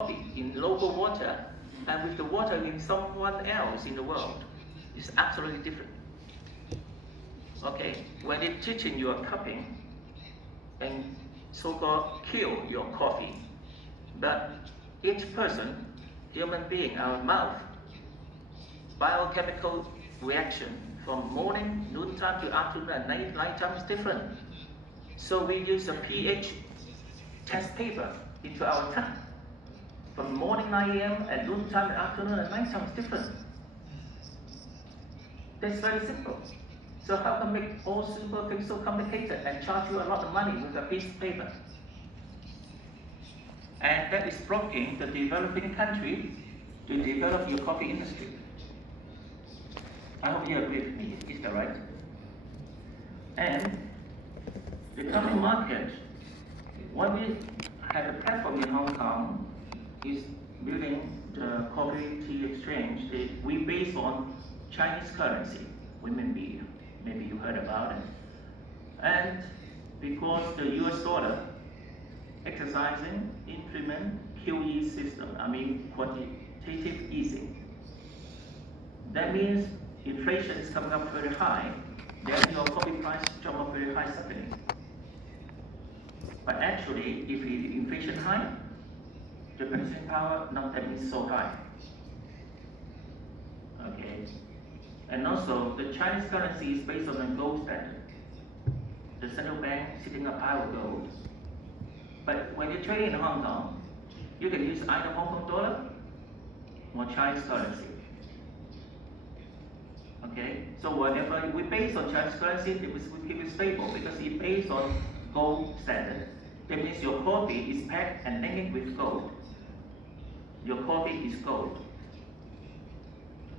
in local water and with the water in someone else in the world. It's absolutely different. Okay, when they're teaching you cupping and so-called kill your coffee, but each person, human being, our mouth, biochemical reaction from morning, noontime to afternoon and nighttime is different. So we use a pH test paper into our tongue. From morning 9 a.m. and noontime and afternoon and nighttime is different. That's very simple. So how can make all simple things so complicated and charge you a lot of money with a piece of paper? And that is blocking the developing country to develop your coffee industry. I hope you agree with me. Is that right? And the coffee market, when we have a platform in Hong Kong, is building the coffee tea exchange. We base on Chinese currency, renminbi. Maybe you heard about it. And because the US dollar exercising implement QE system, quantitative easing. That means inflation is coming up very high, then your coffee price jump up very high suddenly. But actually, if inflation high, the purchasing power not that is so high. Okay. And also, the Chinese currency is based on a gold standard. The central bank sitting a pile of gold. But when you're trading in Hong Kong, you can use either Hong Kong dollar or Chinese currency. Okay, so whenever we base on Chinese currency, we keep it stable because it's based on gold standard. That means your coffee is packed and linked with gold. Your coffee is gold.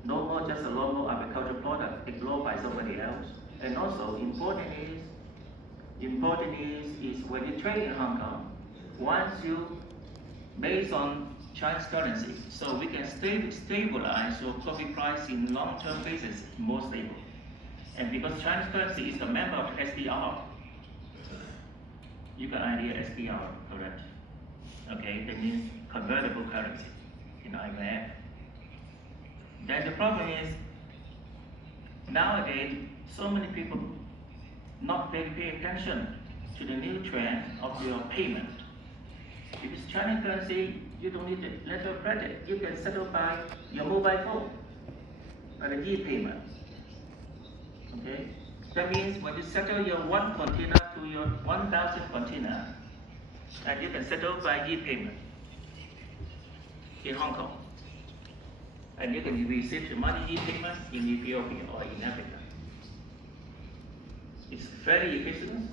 No more just a normal agricultural product ignored by somebody else. And also important is when you trade in Hong Kong, once you based on Chinese currency, so we can stabilize your coffee price in long-term basis, more stable. And because Chinese currency is a member of SDR, you got idea SDR, correct? Okay, that means convertible currency in IMF. Then the problem is, nowadays, so many people not very pay attention to the new trend of your payment. Because Chinese currency, you don't need a letter of credit. You can settle by your mobile phone, by the e-payment. Okay? That means when you settle your 1 container to your 1,000 container, and you can settle by e-payment in Hong Kong. And you can receive the money e-payment in Ethiopia or in Africa. It's very efficient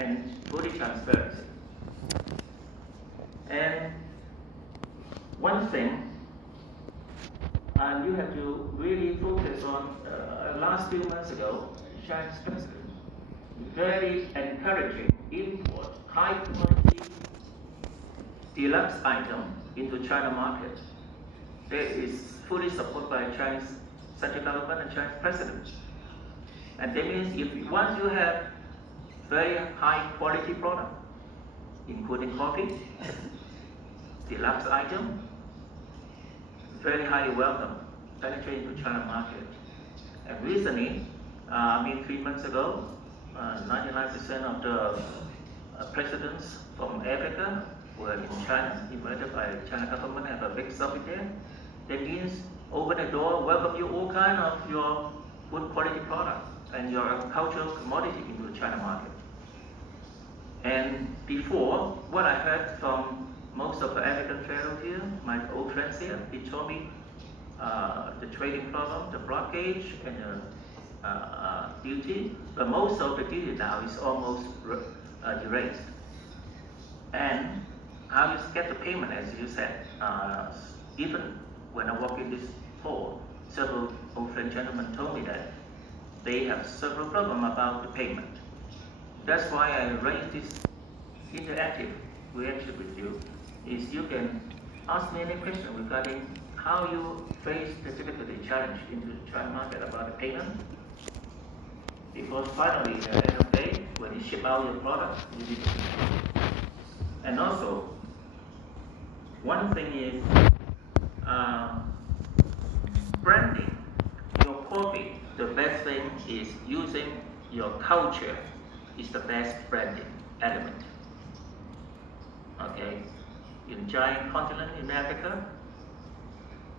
and fully transparent. And one thing, and you have to really focus on, last few months ago, Chinese president very encouraging import high quality deluxe item into China market. That is fully supported by Chinese central government and Chinese president. And that means once you have very high quality product, including coffee, deluxe item, very highly welcome, penetrate into China market. And recently, 3 months ago, 99% of the presidents from Africa were in China, invited by China government, have a big summit there. That means open the door, welcome you all kind of your good quality product and your agricultural commodity into the China market. And before, what I heard from most of the African traders here, my old friends here, they told me the trading problem, the blockage and the duty, but most of the duty now is almost erased. And how you get the payment, as you said, even when I walk in this hall, several old French gentlemen told me that they have several problems about the payment. That's why I raised this interactive reaction with you, is you can ask me any question regarding how you face the difficulty challenge into the China market about the payment. Because finally, at the end of the day, when you ship out your product, you need to pay. And also, One thing is branding your coffee. The best thing is using your culture is the best branding element. Okay, in giant continent in Africa,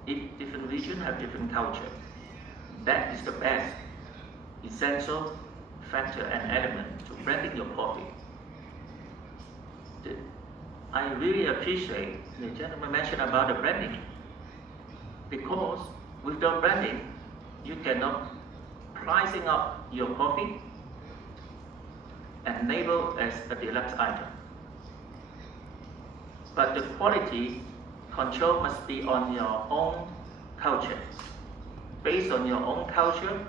each different region have different culture. That is the best essential factor and element to branding your coffee. I really appreciate the gentleman mentioned about the branding, because without branding, you cannot pricing up your coffee and label as a deluxe item. But the quality control must be on your own culture. Based on your own culture,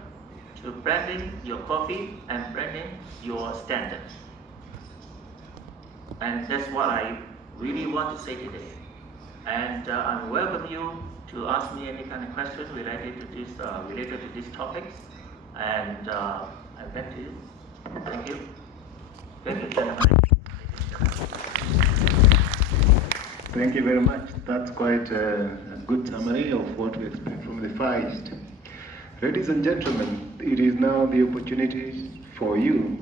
to branding your coffee and branding your standards. And that's what I really want to say today. And I welcome you to ask me any kind of questions related to these topics. And I back to you. Thank you. Thank you, gentlemen. Thank you very much. That's quite a good summary of what we expect from the Far East. Ladies and gentlemen, it is now the opportunity for you